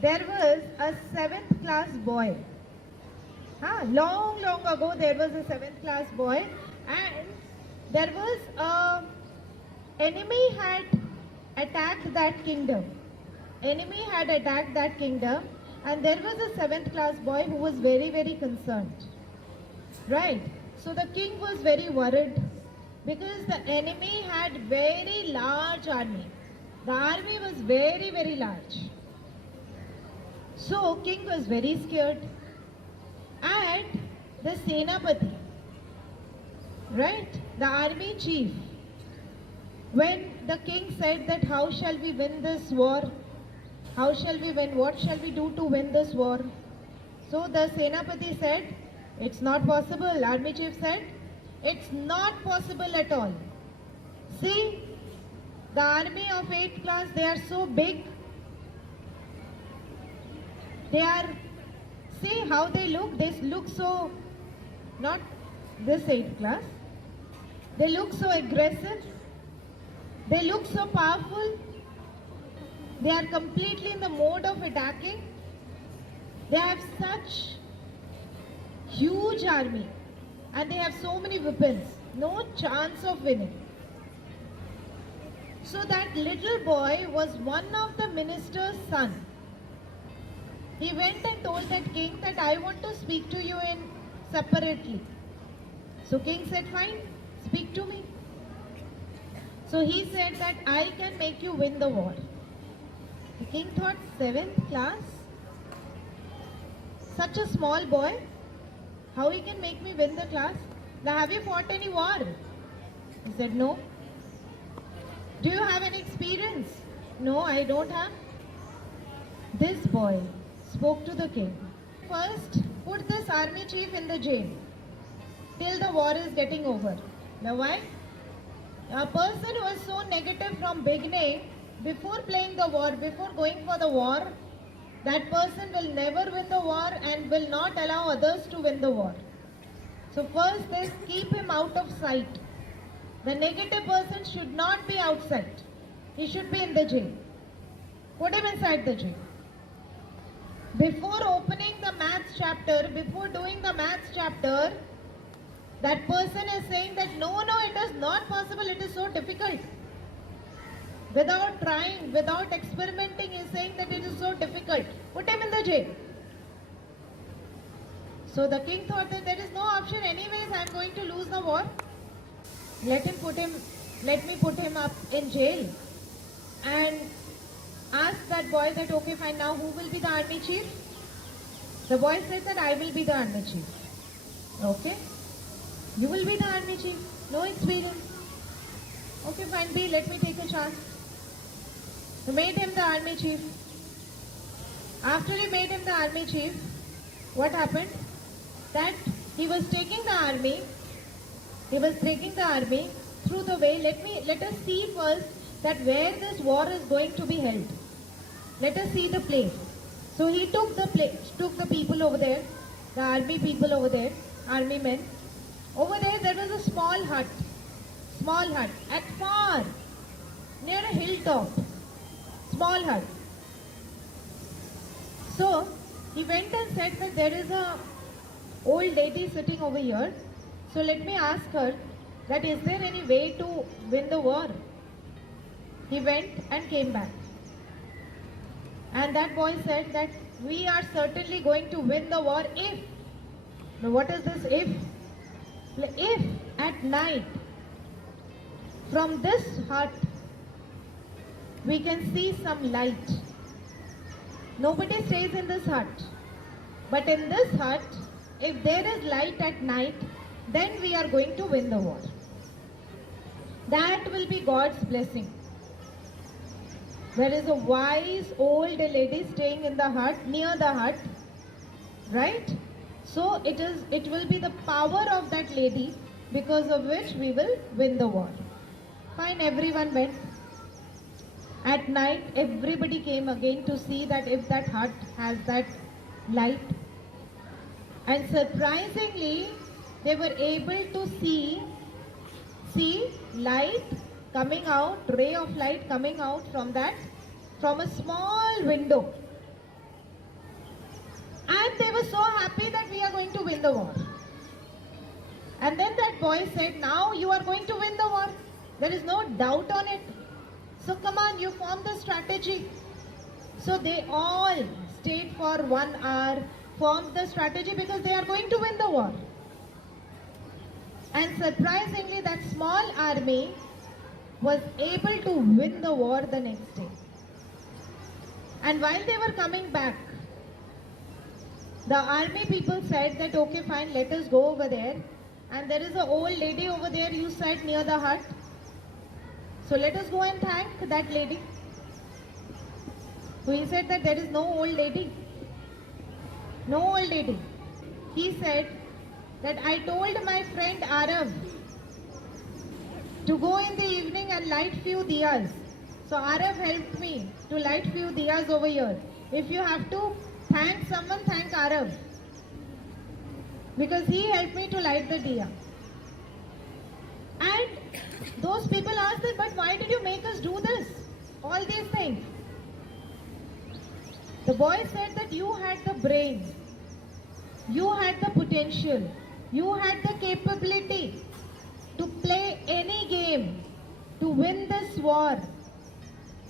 there was a 7th class boy. Long ago there was a 7th class boy, and there was a enemy had attacked that kingdom. Enemy had attacked that kingdom, and there was a 7th class boy who was very concerned. Right? So the king was very worried because the enemy had very large army. The army was very large. So king was very scared, and the Senapati, right, the army chief, when the king said that how shall we win this war, how shall we win, what shall we do to win this war? So the Senapati said, it's not possible. Army chief said, it's not possible at all. See, the army of 8th class, they are so big. They are, see how they look so, not this 8th class. They look so aggressive. They look so powerful. They are completely in the mode of attacking. They have such huge army and they have so many weapons. No chance of winning. So that little boy was one of the minister's son. He went and told that king that I want to speak to you in separately. So king said, fine, speak to me. So he said that I can make you win the war. The king thought, 7th class? Such a small boy? How he can make me win the class? Now have you fought any war? He said, no. Do you have any experience? No, I don't have. This boy spoke to the king. First, put this army chief in the jail till the war is getting over. Now why? A person who is so negative from beginning, before playing the war, before going for the war, that person will never win the war and will not allow others to win the war. So first is keep him out of sight. The negative person should not be outside. He should be in the jail. Put him inside the jail. Before opening the maths chapter, before doing the maths chapter, that person is saying that no, it is not possible, it is so difficult. Without trying, without experimenting, he is saying that it is so difficult. Put him in the jail. So the king thought that there is no option, anyways I am going to lose the war. Let me put him up in jail. And ask that boy that, okay fine, now who will be the army chief? The boy said that I will be the army chief. Okay, you will be the army chief, no experience. Okay fine, B, let me take a chance. So made him the army chief. After he made him the army chief, what happened? That he was taking the army through the way. Let us see first that where this war is going to be held. Let us see the place. So he took the people over there, the army people over there, army men. Over there was a small hut at far, near a hilltop, small hut. So he went and said that there is a old lady sitting over here. So let me ask her that is there any way to win the war? He went and came back. And that boy said that we are certainly going to win the war if. Now what is this if? If at night from this hut we can see some light. Nobody stays in this hut. But in this hut, if there is light at night, then we are going to win the war. That will be God's blessing. There is a wise old lady staying in the hut, near the hut, right? So it will be the power of that lady because of which we will win the war. Fine, everyone went. At night, everybody came again to see that if that hut has that light. And surprisingly, they were able to see light coming out, ray of light coming out from a small window. so happy that we are going to win the war. And then that boy said, now you are going to win the war. There is no doubt on it. So come on, you form the strategy. So they all stayed for 1 hour, formed the strategy because they are going to win the war. And surprisingly, that small army was able to win the war the next day. And while they were coming back, the army people said that, okay, fine, let us go over there. And there is an old lady over there, you said, near the hut. So let us go and thank that lady. So he said that there is no old lady. No old lady. He said that I told my friend Arav to go in the evening and light few diyas. So Arav helped me to light few diyas over here. If you have to thank someone, thank Arav. Because he helped me to light the diya. And those people asked him, but why did you make us do this? All these things. The boy said that you had the brain. You had the potential. You had the capability to play any game, to win this war.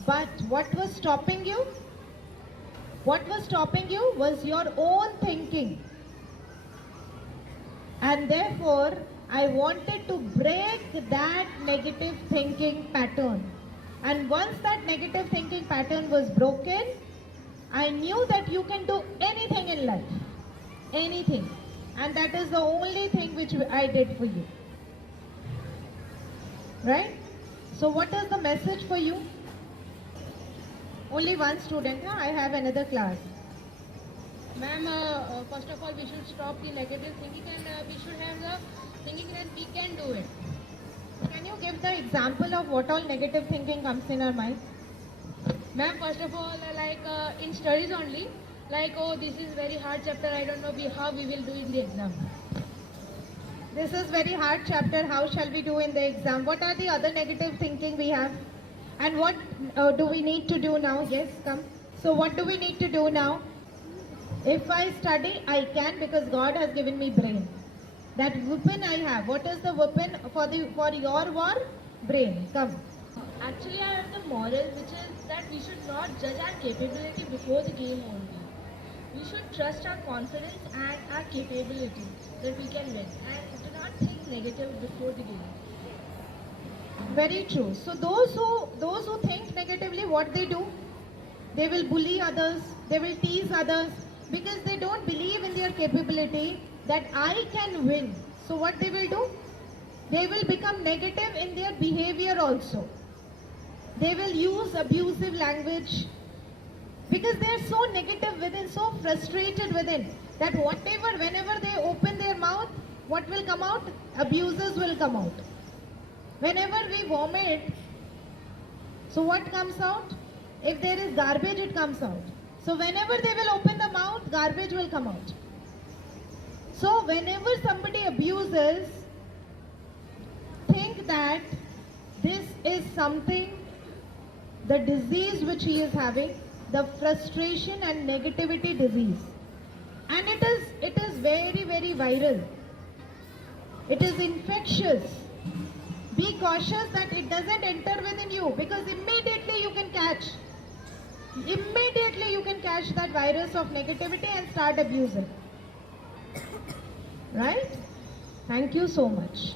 But what was stopping you? What was stopping you was your own thinking. And therefore, I wanted to break that negative thinking pattern. And once that negative thinking pattern was broken, I knew that you can do anything in life. Anything. And that is the only thing which I did for you. Right? So what is the message for you? Only one student, huh? I have another class. Ma'am, first of all, we should stop the negative thinking and we should have the thinking that we can do it. Can you give the example of what all negative thinking comes in our mind? Ma'am, first of all, in studies only, oh, this is very hard chapter, I don't know how we will do in the exam. This is very hard chapter, how shall we do in the exam? What are the other negative thinking we have? And what do we need to do now? Yes, come. So what do we need to do now? If I study, I can because God has given me brain. That weapon I have. What is the weapon for your war? Brain. Come. Actually, I have the moral, which is that we should not judge our capability before the game only. We should trust our confidence and our capability that we can win and do not think negative before the game. Very true. So those who think negatively, what they do? They will bully others, they will tease others because they don't believe in their capability that I can win. So what they will do? They will become negative in their behavior also. They will use abusive language because they are so negative within, so frustrated within that whenever they open their mouth, what will come out? Abuses will come out. Whenever we vomit, so what comes out? If there is garbage, it comes out. So whenever they will open the mouth, garbage will come out. So whenever somebody abuses, think that this is something, the disease which he is having, the frustration and negativity disease. And it is very, very viral. It is infectious. Be cautious that it doesn't enter within you because immediately you can catch that virus of negativity and start abusing. Right? Thank you so much.